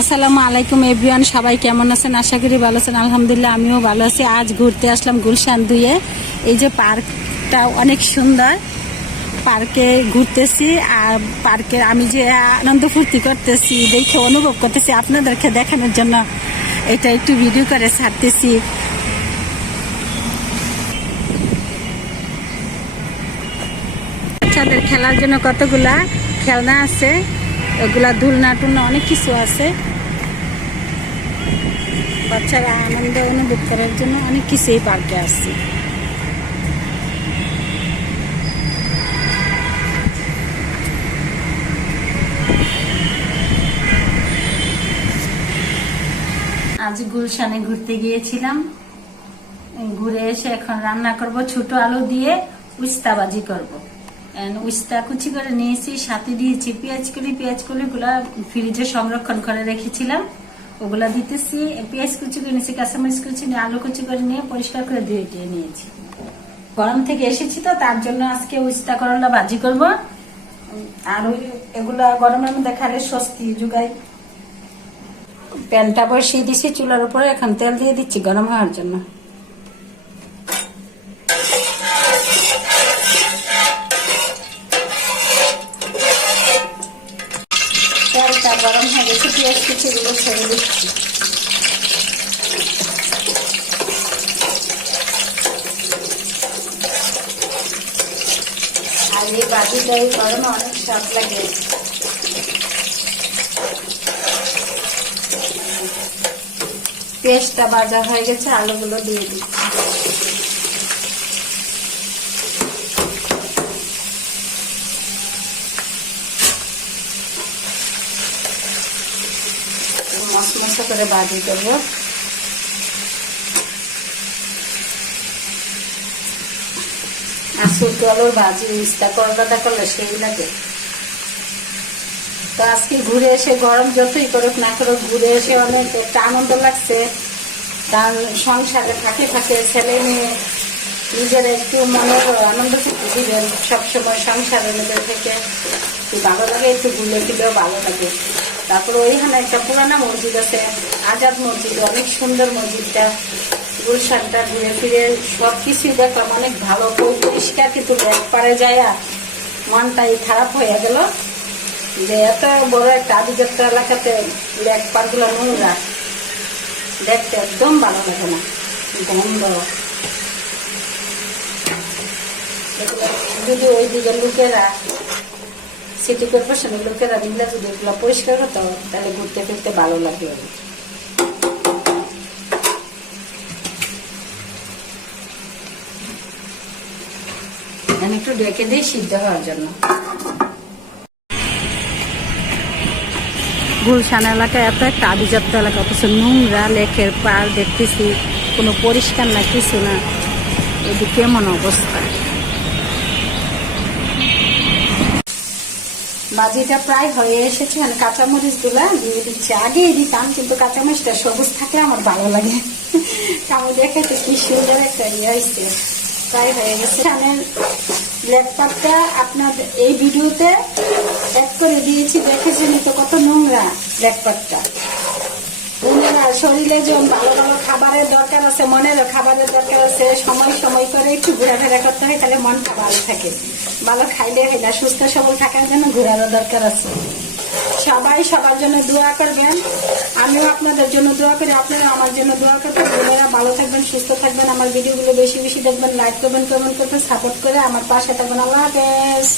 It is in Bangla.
আসসালামু আলাইকুম এভরিওয়ান, সবাই কেমন আছেন? আশা করি ভালো আছেন। আলহামদুলিল্লাহ আমিও ভালো আছি। আজ ঘুরতে আসলাম গুলশান 2 এ। এই যে পার্কটা অনেক সুন্দর, পার্কে ঘুরতেছি আর পার্কে আমি যে আনন্দ ফুর্তি করতেছি দেখে অনুভব করতেছি, আপনাদেরকে দেখানোর জন্য এটা একটু ভিডিও করে ছাড়তেছি। বাচ্চাদের খেলার জন্য কতগুলা খেলনা আছে, ওগুলা দুলনা টুলনা অনেক কিছু আছে। বাচ্চারা আনন্দ অনুভব করার জন্য অনেক কিছুই পার্কে আসছে। আজ গুলশানে ঘুরতে গিয়েছিলাম, ঘুরে এসে এখন রান্না করব। ছোট আলু দিয়ে উস্তা ভাজি করবো। উস্তা কুচি করে নিয়েছি, সাথে দিয়েছি পেঁয়াজ কলি গুলা ফ্রিজে সংরক্ষণ করে রেখেছিলাম, ওগুলা দিতেছি। পেঁয়াজ কুচি করে নিয়েছি, কাঁচামরিচ কুচি নিয়ে, আলু কুচি করে নিয়ে পরিষ্কার করে ধুয়ে দিয়ে নিয়েছি। গরম থেকে এসেছি তো, তার জন্য আজকে উস্তা করলা ভাজি করব। আর এগুলা গরমের মধ্যে খালে স্বস্তি যোগায়। প্যানটা বসিয়ে দিছি চুলার উপরে, এখন তেল দিয়ে দিচ্ছি গরম হওয়ার জন্য। তেলটা গরম হয়ে গেছে, পেঁয়াজ কুচিগুলো ছেড়ে দিচ্ছি। আর এই ভাজিটা এই গরমে অনেক স্বাদ লাগে। পেঁয়াজটা ভাজা হয়ে গেছে, আলুগুলো দিয়ে দিচ্ছি। মশমশা করে ভাজি করবো। আসল আলুর ভাজি উস্তা করলাটা করলে সেই লাগে। তো আজকে ঘুরে এসে, গরম যতই করুক না করুক, ঘুরে এসে অনেক একটা আনন্দ লাগছে। তার সংসারে থাকে থাকে ছেলে মেয়ে নিজেরা একটু মনের আনন্দ দিবেন। সবসময় সংসারের মধ্যে থেকে একটু ভালো লাগে, একটু ঘুরলে ফিরলেও ভালো লাগে। তারপরে ওইখানে একটা পুরানা মসজিদ আছে, আজাদ মসজিদ, অনেক সুন্দর মসজিদটা। গুলশানটা ঘুরে ফিরে সবকিছু দেখলাম, অনেক ভালো পরিষ্কার। কিন্তু লেক পারে যায় মনটাই খারাপ হয়ে গেল যে এত বড় একটা আদিজাত এলাকাতে লেক পারগুলো নোংরা, দেখতে একদম ভালো লাগে না, গন্ধ। যদি ওই দিকের লোকেরা, সিটি কর্পোরেশনের লোকেরা মিলে যদি এগুলো পরিষ্কার হতো, তাহলে ঘুরতে ফিরতে ভালো লাগবে। আমি একটু ডেকে দিই সিদ্ধ হওয়ার জন্য। গুলশান এলাকা এত একটা আভিজাত্য এলাকা, অথচ নোংরা, লেকের পার দেখতেছি কোনো পরিষ্কার না, কিছু না। এদিকে কেমন অবস্থা। ভাজিটা প্রায় হয়ে এসেছে, মানে কাঁচামরিচ গুলা দিয়ে দিচ্ছি। আগে দিতাম, কিন্তু কাঁচামরিচটা সবুজ থাকলে আমার ভালো লাগে। কামড় দেখে তো কি সুন্দর একটা ইয়ে আসছে। প্রায় হয়ে গেছে। ব্ল্যাক পাটটা আপনার এই ভিডিওতে অ্যাড করে দিয়েছি, দেখেছেন তো কত নোংরা ব্ল্যাক পাটটা। শরীরে যেমন ভালো ভালো খাবারের দরকার আছে, মনেরও খাবারের দরকার আছে। সময় সময় করে একটু ঘোরাফেরা করতে হয়, তাহলে মনটা ভালো থাকে। ভালো খাইলে হয় না, সুস্থ সবল থাকার জন্য ঘোরারও দরকার আছে। সবাই সবার জন্য দোয়া করবেন, আমিও আপনাদের জন্য দোয়া করি, আপনারা আমার জন্য দোয়া করবেন। বোনেরা ভালো থাকবেন, সুস্থ থাকবেন। আমার ভিডিওগুলো বেশি বেশি দেখবেন, লাইক করবেন, কমেন্ট করবেন, সাপোর্ট করে আমার পাশে থাকবেন। আল্লাহ হাফেজ।